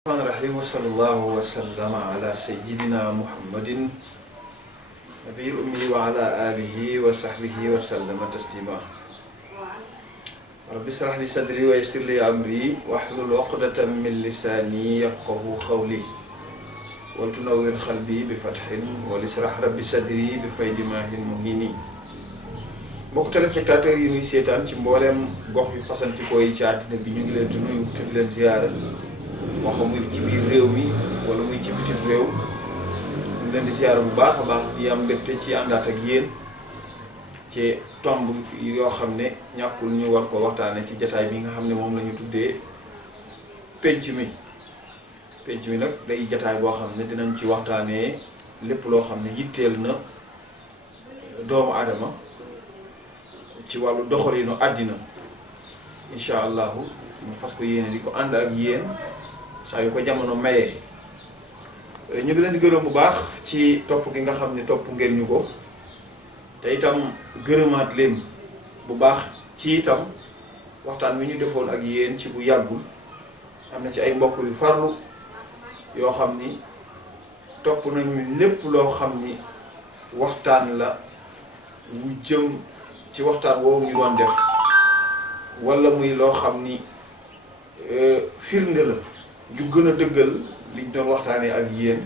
الرحمن الرحيم وصلى الله وسلم على سيدنا محمد نبي الأمي وعلى آله وصحبه وسلم تسليما رب اشرح لي صدري ويسر لي أمري واحلل عقدة من لساني يفقهوا قولي ولتنور قلبي بفتح ولاشرح ربي صدري بفيض ماء مهين mbokk téléspectateurs yi ñuy seetaan ci mboolem gox yu fasantikoo yi ci àddina bi ñu ngi leen di nuyu te di leen ziyaara moo xam muy ci biir réew mi wala muy ci bitim réew ñu leen di ziyaara bu baax a baax di am mbégte ci àndaat ak yéen ci tomb yoo xam ne ñàkkul ñu war ko waxtaane ci jataay bi nga xam ne moom la ñu tuddee penc mi nag day jataay boo xam ne dinañ ci waxtaanee lépp loo xam ne yitteel na doomu aadama ci wàllu doxalinu àddina incha allahu ñu fas ko yéene di ko ànd ak yéen saa yu ko jamono mayee ñu ngi leen di gërëm bu baax ci topp gi nga xam ne topp ngeen ñu ko te itam gërëmaat leen bu baax ci itam waxtaan wi ñu defoon ak yéen ci bu yàggul am na ci ay mbokk yu farlu yoo xam ni topp nañu lépp loo xam ni waxtaan la wu jëm ci waxtaan woowu ñu doon def wala muy loo xam ni firnde la ju gën a dëggal liñ doon waxtaanee ak yéen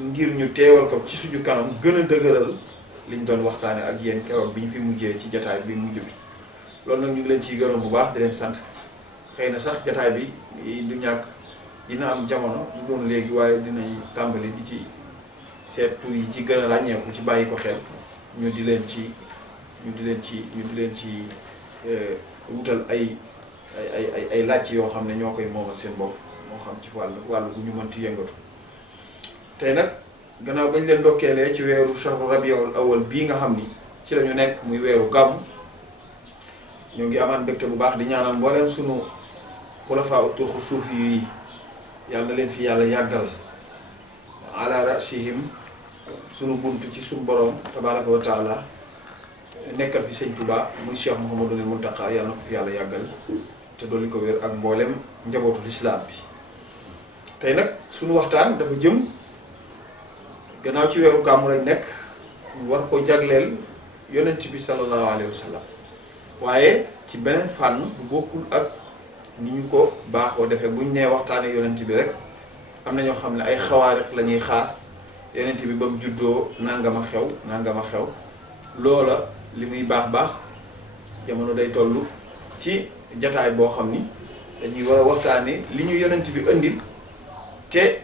ngir ñu teewal ko ci suñu kanam gën a dëgëral liñ doon waxtaanee ak yéen keroog bi ñu fi mujjee ci jataay bi mujj bi loolu nag ñu ngi leen ciy gërëm bu baax di leen sant xëy na sax jataay bi du ñàkk dina am jamono du doon léegi waaye dinañ tàmbali di ci seet tur yi ci gën a ràññeeku ci bàyyi ko xel ñu di leen ci wutal ay laaj yoo xam ne ñoo koy moomal seen bopp moo xam ci wàllu bu ñu mënti yëngatu tey nag gannaaw bañ leen ndokkeelee ci weeru shahru rabiul awal bii nga xam ni ci la ñu nekk muy weeru gàmm ñoo ngi amaan mbégte bu baax di ñaanal mbooleem sunu xulafaa uturxu suufi yi yàlla na leen fi yàlla yàggal ala rasihim sunu buntu ci sunu borom tabaraka wa taala nekkal fi sëñ Touba muy Cheikh Mouhamadou Mountakha yàlla na ko fi yàlla yàggal te dolli ko wér ak mboolem njabootu lislaam bi tey nag suñu waxtaan dafa jëm gannaaw ci weeru gàmmu lañ nekk ñu war ko jagleel yonent bi sallallahu alayhi wa sallam waaye ci beneen fànn bu bokkul ak ni ñu ko baaxoo defee buñ nee waxtaanee yonent bi rek am na ñoo xam ne ay xawaariq la ñuy xaar yonent bi ba mu juddoo nangama xew loola li muy baax jamono day toll ci jataay boo xam ni dañuy war a waxtaane li ñu yonent bi indil te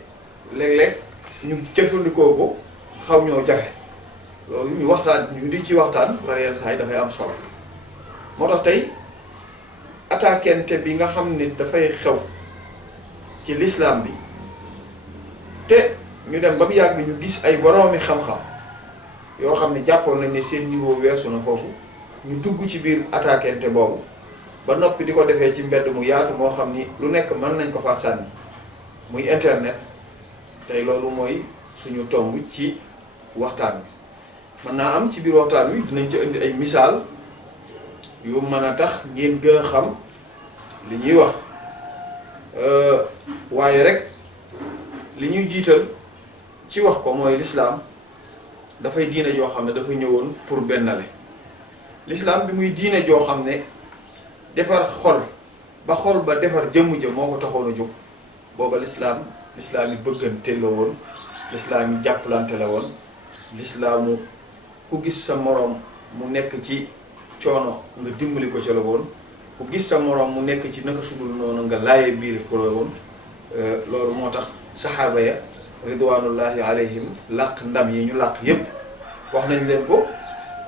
léeg-léeg ñu jëfandikoo ko xaw ñoo jafe loolu ñu di ci waxtaan par yenn saa yi dafay am solo moo tax tey attaquante bi nga xam ni dafay xew ci lislaam bi te ñu dem ba mu yàgg ñu gis ay boroomi xam-xam yoo xam ne jàppoon nañ ne seen niveau weesu na foofu ñu dugg ci biir attaquante boobu ba noppi di ko defee ci mbedd mu yaatu moo xam ni lu nekk mën nañ ko faa sànni muy internet tey loolu mooy suñu tomb ci waxtaan wi mën naa am ci biir waxtaan wi dinañ ci indi ay misaal yu mën a tax ngeen gën a xam li ñuy wax waaye rek li ñuy jiital ci wax ko mooy lislaam dafay diine joo xam ne dafa ñëwoon pour bennale l'islam bi muy diine joo xam ne defar xol ba defar jëmm ja moo ko taxoon a jóg booba l'islam yi bëggante la woon l'islam yi jàppalante la woon l'islaamu ku gis sa moroom mu nekk ci coono nga dimbali ko ca la woon ku gis sa moroom mu nekk ci naka sudul noonu nga laaye biir ko la woon loolu moo tax saxaaba ya ridwanullahi alayhim làq ndam yi ñu làq yépp wax nañ leen ko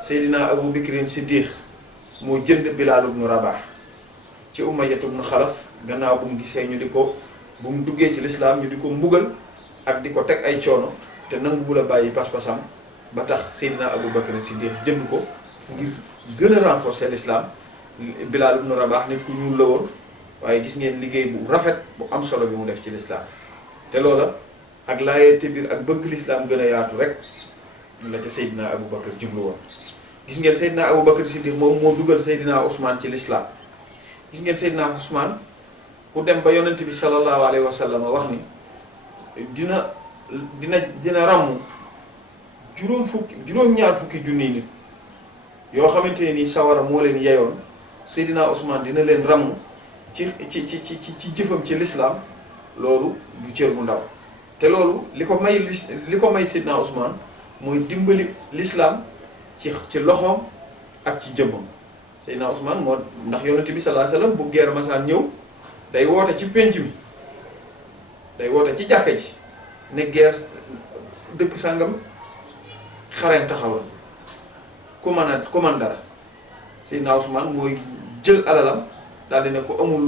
Seydina Abu Bakrin Siddiq moo jënd Bilaal ibn Rabah ci Umayya ibn Xalaf gannaaw bu mu gisee bu mu duggee ci lislaam ñu di ko mbugal ak di ko teg ay coono te nangu bu la bàyyi pas-pasam ba tax Seydina Abu Bakrin Siddiq jënd ko ngir gën a renforcer l'islam Bilaal ibn Rabah nit ku ñuul la woon waaye gis ngeen liggéey bu rafet bu am solo bi mu def ci lislaam te loola ak laayee te biir ak bëgg lislaam gën a yaatu rek la ca Seydina Abu Bakar jublu woon gis ngeen Seydina Abu Bakar Siddiq moom moo dugal Seydina Ousmane ci lislaam gis ngeen Seydina Ousmane ku dem ba yonent bi sallallahu alayhi wa sallam wax ni dina ràmm juróom-ñaar fukki junni nit yoo xamante ni sawara moo leen yeyoon Seydina Ousmane dina leen ràmm ci jëfam ci lislaam loolu du cër bu ndaw te loolu li ko may Seydina Ousmane mooy dimbali lislaam ci loxoom ak ci jëmmam. Seydina Ousmane moo ndax yonent bi sallallahu alayhi wasallam bu guerre masaan ñëw day woote ci pénc mi day woote ci jàkka ji ne guerre dëkk sàngam xareem taxawal ku mën dara Seydina Ousmane mooy jël alalam daal di ne ku amul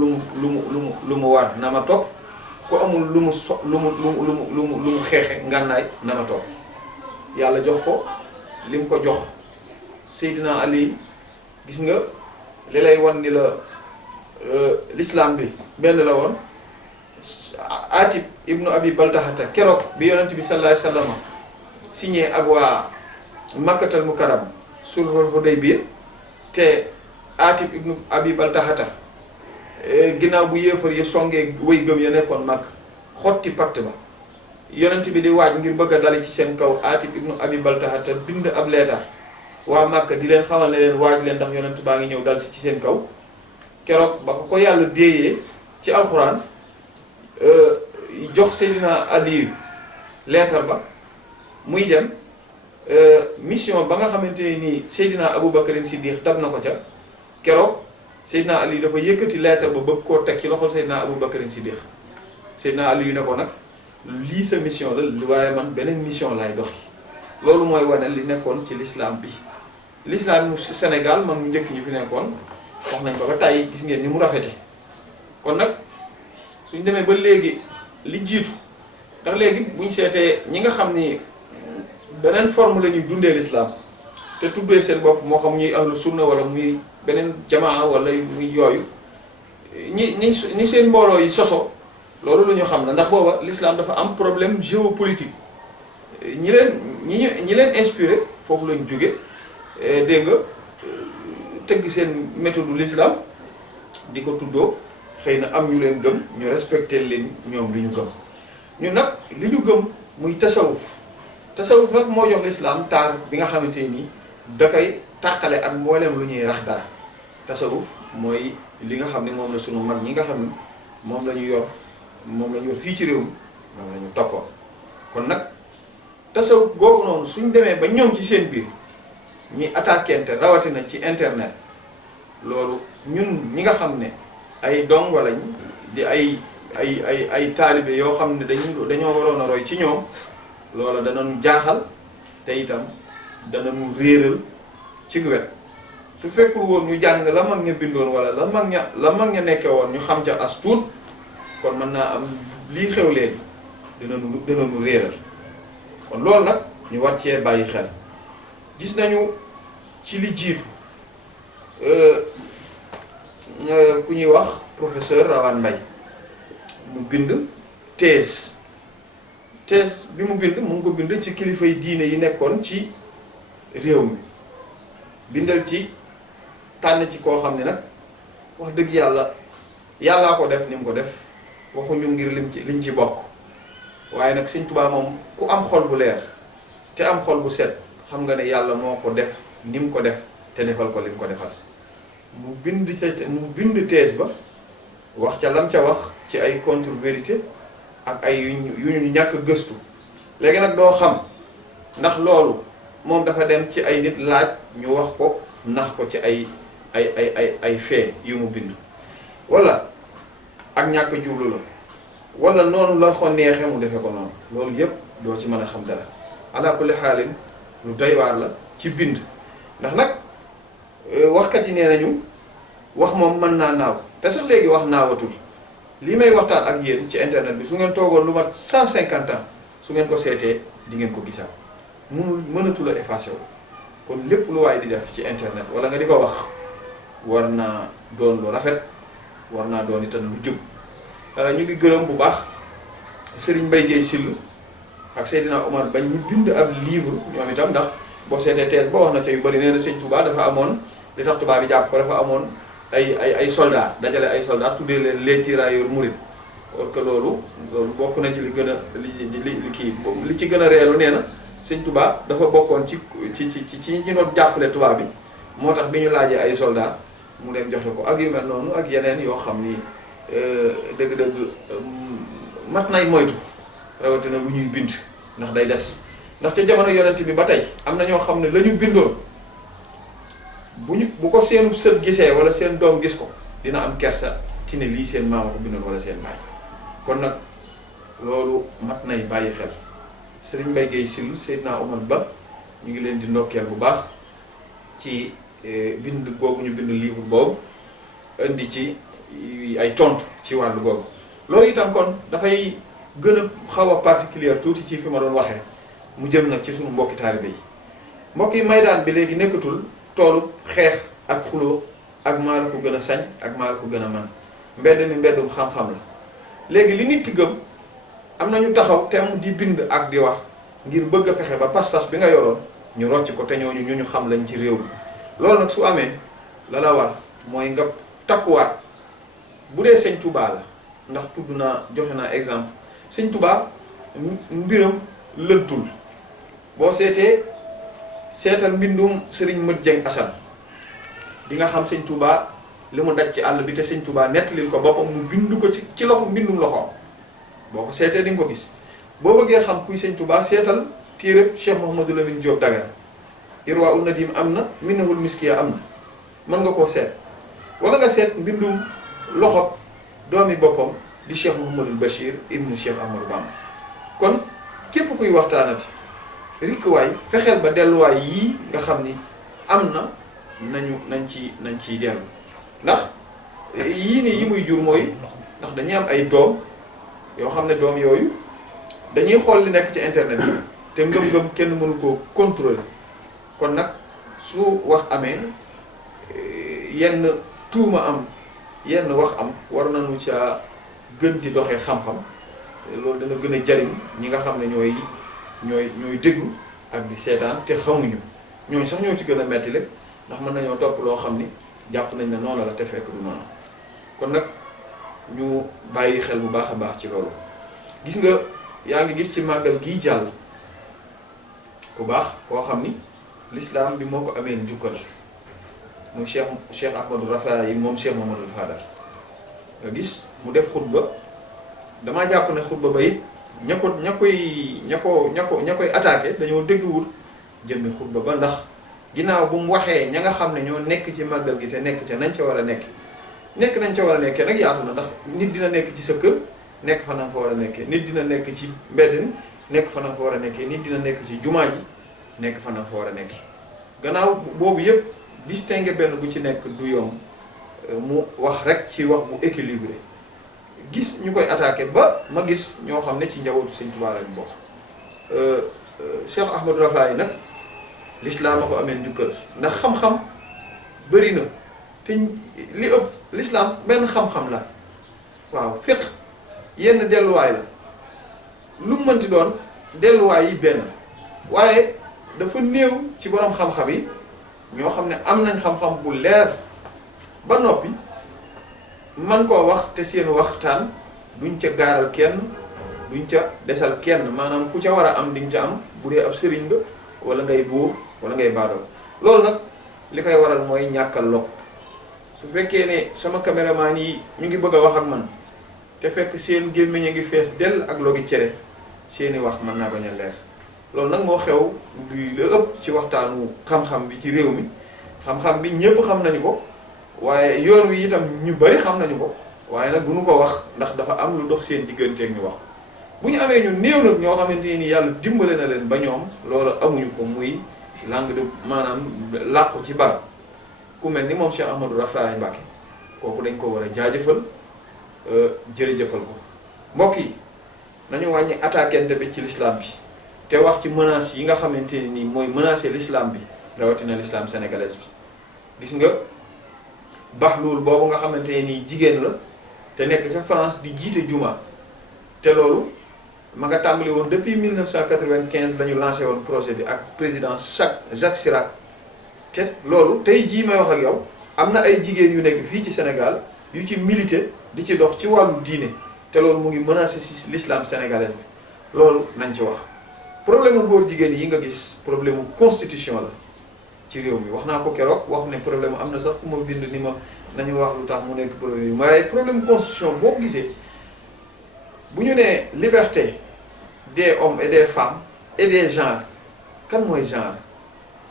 lu mu war na ma topp ku amul lu mu xeexe ngànnaay na ma topp yàlla jox ko lim ko jox Seydina Ali gis nga li lay wan ni la l'islam bi benn la woon Atib ibnu Abi Baltahata keroog bi yonent bi sallallahu alayhi wasallam signé ak waa Makkatal Mukarram sulhul Hudaybiya te Atib ibnu Abi Baltahata ginnaaw bu yéefar yi songee way gëm ya nekkoon Makk xotti pacte ba yonent bi di waaj ngir bëgg a dali ci seen kaw Atib ibnu Abi Baltahata bind ab leetar waa Makka di leen xamal ne leen waaj leen ndax yonent baa ngi ñëw dal si ci seen kaw keroog ba ko yàlla déeyee ci alxuraan jox Seydina Ali leetar ba muy dem mission ba nga xamante ni Seydina Aboubacarin Siddiq dab na ko ca keroog Seydina Ali dafa yëkkati leetar ba bëgg koo teg ci loxol Seydina Aboubacarin Siddiq Seydina Ali ne ko nag lii sa mission la waaye man beneen mission laay doxi loolu mooy wane li nekkoon ci l'islam bi l'islam mu Sénégal mag ñu njëkk ñu fi nekkoon wax nañ ko ba tàyyi gis ngeen ni mu rafete kon nag suñ demee ba léegi li jiitu ndax léegi buñ seetee ñi nga xam ni beneen forme la ñuy dundee l'islam te tuddee seen bopp moo xam ñuy ahlu sunna wala muy beneen jamaa wala muy yooyu ñi seen mbooloo yi soso loolu lu ñu xam na ndax booba l'islam dafa am problème géopolitique ñi leen inspiré foofu lañ jóge dégg nga tëgg seen méthode l'islam di ko tuddoo xëy na am ñu leen gëm ñu respecté leen ñoom li ñu gëm ñun nag li ñu gëm muy tasawuf nag moo jox l'islam taar bi nga xamante nii da koy tàqale ak mbooleem lu ñuy rax dara tasawuf mooy li nga xam ne moom la sunu mag ñi nga xam ne moom la ñu yor fii ci réew mi moom la ñu toppoon kon nag tasawuf googu noonu suñ demee ba ñoom ci seen biir ñi attaquente rawatina ci internet loolu ñun ñi nga xam ne ay dong lañ di ay taalibe yoo xam ne dañoo waroon a roy ci ñoom loola danañu jaaxal te itam danañu réeral ci wet su fekkul woon ñu jàng la mag ña bindoon wala la mag ña nekke woon ñu xam ca as tuut kon mën naa am lii xew léegi dinañu réeral kon loolu nag ñu war cee bàyyi xel gis nañu ci li jiitu ku ñuy wax professeur Rawane Mbaye mu bind thèse bi mu bind mu ngi ko bind ci kilifay diine yi nekkoon ci réew mi bindal ci tànn ci koo xam ne nag wax dëgg yàllaa ko def ni mu ko def waxuñu ngir liñ ci bokk waaye nag Sëñ Tuubaa moom ku am xol bu leer te am xol bu set xam nga ne yàlla moo ko def ni mu ko def te defal ko li mu ko defal mu bind thèse ba wax ca lam ca wax ci ay contre-vérité ak ay yu ñu ñàkk gëstu léegi nag doo xam ndax loolu moom dafa dem ci ay nit laaj ñu wax ko nax ko ci ay fait yu mu bind wala ak ñàkk jublu la wala noonu la ko neexee mu defee ko noonu loolu yépp doo ci mën a xam dara ala kulli xaalin lu doy waar la ci bind ndax nag waxkat yi nee nañu wax moom mën naa naaw te sax léegi wax naawatul lii may waxtaan ak yéen ci internet bi su ngeen toogoon lu mat 150 ans su ngeen ko seetee di ngeen ko gisaat mënatul a effacé wu kon lépp lu waay di def ci internet wala nga di ko wax war naa doon lu rafet war naa doon itam lu jub ñu ngi gërëm bu baax Serigne Mbaye Guèye Syll ak Seydina Omar bañ ñu bind ab livre ñoom itam ndax boo seetee thèse ba wax na ca yu bari nee na Sëñ Touba dafa amoon li tax tubaab bi jàpp ko dafa amoon ay soldats dajale ay soldats tuddee leen les tirailleurs mourides or que loolu bokk na ci li gën a li ci gën a reelu nee na sëñ Touba dafa bokkoon ci ñi doon jàppale tubaab bi moo tax bi ñu laajee ay soldats mu dem joxe ko ak yu mel noonu ak yeneen yoo xam ni dëgg-dëgg mat nay moytu rawatina lu ñuy bind ndax day des ndax ca jamono yonent bi ba tey am na ñoo xam ne la ñu bindoon bu ko seenub sët gisee wala seen doom gis ko dina am kersa ci ne lii seen maama ko bindoon wala seen baay kon nag loolu mat nay bàyyi xel Serigne Mbaye Guèye Syll Seydina Omar Ba ñu ngi leen di ndokkeel bu baax ci bind boobu ñu bind livre boobu indi ci ay tontu ci wàllu googu loolu itam kon dafay gën a xaw a particulier tuuti ci fi ma doon waxee mu jëm nag ci suñu mbokki taalibe yi mbokk yi maydaan bi léegi nekkatul toolu xeex ak xuloo ak maa la ko gën a sañ ak maa la ko gën a man mbedd mi mbeddum xam-xam la léegi li nit ki gëm am na ñu taxaw te di bind ak di wax ngir bëgg a fexe ba pas-pas bi nga yoroon ñu rocc ko te ñooñu ñu xam lañ ci réew mi loolu nag su amee la la war mooy nga takkuwaat bu dee sëñ Touba la ndax tudd naa joxe naa exemple sëñ Touba mbiram lëntul boo seetal mbindum Serigne Mat Dieng Assane di nga xam sëñ Touba li mu daj ci àll bi te sëñ Touba nettalil ko boppam mu bindu ko ci loxo mbindum loxoom boo ko seetee di nga ko gis boo bëggee xam kuy sëñ Touba seetal téereb Cheikh Mouhamadou Lamine Diop Dagana Irwa un Nadim am na Minahul Miskiya am na mën nga koo seet wala nga seet mbindum loxob doomi boppam di Cheikh Mouhamadul Bachir ibnu Cheikh Amadou Bamba kon képp kuy waxtaanati rikkuwaay fexeel ba delluwaay yii nga xam ni am na nañ ciy dellu ndax yii nii yi muy jur mooy ndax dañuy am ay doom yoo xam ne doom yooyu dañuy xool li nekk ci internet bi te ngëm-ngëm kenn mënu koo contrôler kon nag su wax amee yenn tuuma am yenn wax am war nañu ca gën di doxee xam-xam loolu dana gën a jariñ ñi nga xam ne ñooy déglu ak di seetaan te xamuñu ñooñu sax ñoo ci gën a metti le ndax mën nañoo topp loo xam ni jàpp nañ ne noonu la te fekk du noonu kon nag ñu bàyyi xel bu baax a baax ci loolu gis nga yaa ngi gis ci màggal gii jàll ku baax koo xam ni l'islam bi moo ko amee njukkal muy Cheikh Ahmadou Rafahi moom Cheikh Mamadou Fadal nga gis mu def xutba damaa jàpp ne xutba ba it ña koy attaqué dañoo dégluwul jëmmi xutba ba ndax ginnaaw bu mu waxee ña nga xam ne ñoo nekk ci màggal gi te nekk ca nañ ca war a nekk nañ ca war a nekkee nag yaatu na ndax nit dina nekk ci sa kër nekk fa na nga fa war a nekkee nit dina nekk ci mbedd mi nekk fa na nga fa war a nekkee nit dina nekk ci jumaa ji nekk fa na nga fa war a nekkee gannaaw boobu yëpp distinguer benn bu ci nekk du yomb mu wax rek ci wax bu équilibré gis ñu koy attaqué ba ma gis ñoo xam ne ci njabootu Sëñ Tuubaa lañ bokk Cheikh Ahmadou Rafahi nag l'islam a ko amee njukkal ndax xam-xam bëri na te li ëpp l'islam benn xam-xam la waaw fiqh yenn delluwaay la lu mu mënti doon delluwaay yi benn waaye dafa néew ci borom xam-xam yi ñoo xam ne am nañ xam-xam bu leer ba noppi man koo wax te seen waxtaan duñ ca gaaral kenn duñ ca desal kenn maanaam ku ca war a am di nga ca am bu dee ab sëriñ nga wala ngay buur wala ngay baadool loolu nag li koy waral mooy ñàkkal log su fekkee ne sama caméraman yi ñu ngi bëgg a wax ak man te fekk seen gémmiñ a ngi fees dell ak logi cere seeni wax mën naa bañ a leer loolu nag moo xew du la ëpp ci waxtaanu xam-xam bi ci réew mi xam-xam bi ñépp xam nañu ko waaye yoon wi itam ñu bari xam nañu ko waaye nag du ñu ko wax ndax dafa am lu dox seen digganteeg ñu wax ko bu ñu amee ñu néew nag ñoo xamante ni yàlla dimbale na leen ba ñoom loolu amuñu ko muy langue de maanaam làqu ci barab ku mel ni moom Cheikh Ahmadou Rafahi Mbacké kooku dañ ko war a jaajëfal jërëjëfal ko mbokk yi nañu wàññi attaquante bi ci l'islam bi te wax ci menaces yi nga xamante ne nii mooy menacer l'islam bi rawatina l'islam sénégalaise bi gis nga Bahloul boobu nga xamante ne nii jigéen la te nekk ca France di jiite juma te loolu ma nga tàmbali woon depuis 1995 la ñu lancé woon projet bi ak président Jacques Chirac te loolu tey jii may wax ak yow am na ay jigéen yu nekk fii ci Sénégal yu ci milité di ci dox ci wàllu diine te loolu mu ngi menacé si l'islam sénégalais bi loolu nañ ci wax. problème mu góor jigéen yi nga gis problème mu constitution la ci réew mi wax naa ko keroog wax ne problème am na sax ku ma bind ni ma nañu wax lu tax mu nekk problème yi waaye problème constitution boo ko gisee bu ñu nee liberté des hommes et des femmes et des genres kan mooy genre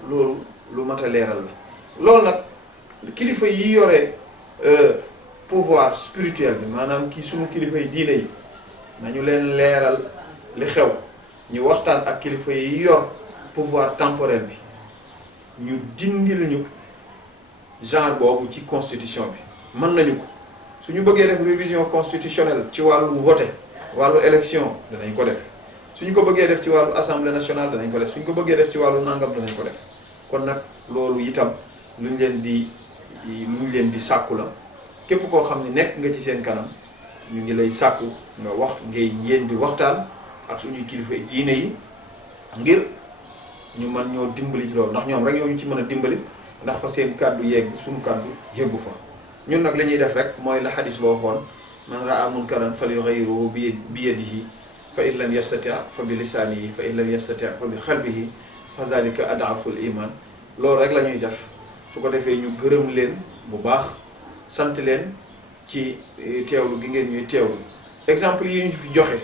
loolu lu mat a leeral la loolu nag kilifa yi yore pouvoir spirituel bi maanaam kii sunu kilifa yi diine yi nañu leen leeral li xew ñu waxtaan ak kilifa yi yor pouvoir temporel bi ñu dindil ñu genre boobu ci constitution bi mën nañu ko suñu bëggee def révision constitutionnelle ci wàllu voté wàllu élection danañ ko def suñu ko bëggee def ci wàllu assemblée nationale danañ ko def suñu ko bëggee def ci wàllu nangam danañ ko def kon nag loolu itam luñ leen di sàkku la képp koo xam ne nekk nga ci seen kanam ñu ngi lay sàkku nga wax ngeen di waxtaan ak suñuy kilifa diine yi ngir ñu mën ñoo dimbali ci loolu ndax ñoom rek ñoo ñu ci mën a dimbali ndax fa seen kàddu yegg suñu kàddu yeggu fa ñun nag li ñuy def rek mooy la xadis boo waxoon man raa munkaran falyughayyirhu bi yadihi fa in lam yastati' fa bi lisaanihi fa in lam yastati' fa bi qalbihi fa zalika ad'aful iman loolu rek la ñuy def su ko defee ñu gërëm leen bu baax sant leen ci teewlu gi ngeen ñuy teewlu exemple yi ñu fi joxe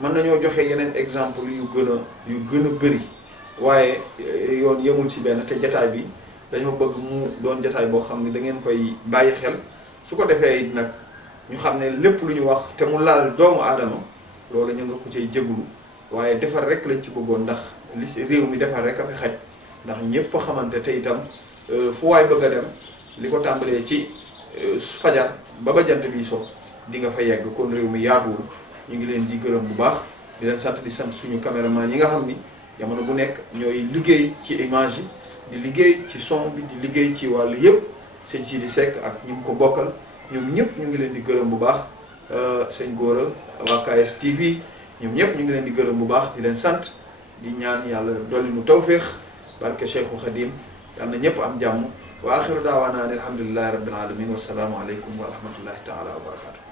mën nañoo joxe yeneen exemple yu gën a bëri waaye yoon yemul ci benn te jataay bi dañoo bëgg mu doon jataay boo xam ne da ngeen koy bàyyi xel su ko defee it nag ñu xam ne lépp lu ñu wax te mu laal doomu aadama loolu ñu nga ko cay jéglu waaye defar rek lañ ci bëggoon ndax li réew mi defar rek a fi xaj ndax ñépp a xamante te itam fu waay bëgg a dem li ko tàmbalee ci fajar ba jant bi so di nga fa yegg kon réew mi yaatuwul ñu ngi leen di gërëm bu baax di leen sant di sant suñu caméraman yi nga xam ni jamono bu nekk ñooy liggéey ci image yi di liggéey ci son bi di liggéey ci wàllu yëpp sëñ Sidi Seck ak ñi mu ko bokkal ñoom ñëpp ñu ngi leen di gërëm bu baax sëñ Gora waa KS TV ñoom ñëpp ñu ngi leen di gërëm bu baax di leen sant di ñaan yàlla dolli nu tawféex barke Cheikhul Khadim yàlla na ñëpp am jàmm wa axiru daawaana an alhamdulillahi rabbil alamin wassalaamu aleykum wa rahmatullahi taala wa barakatu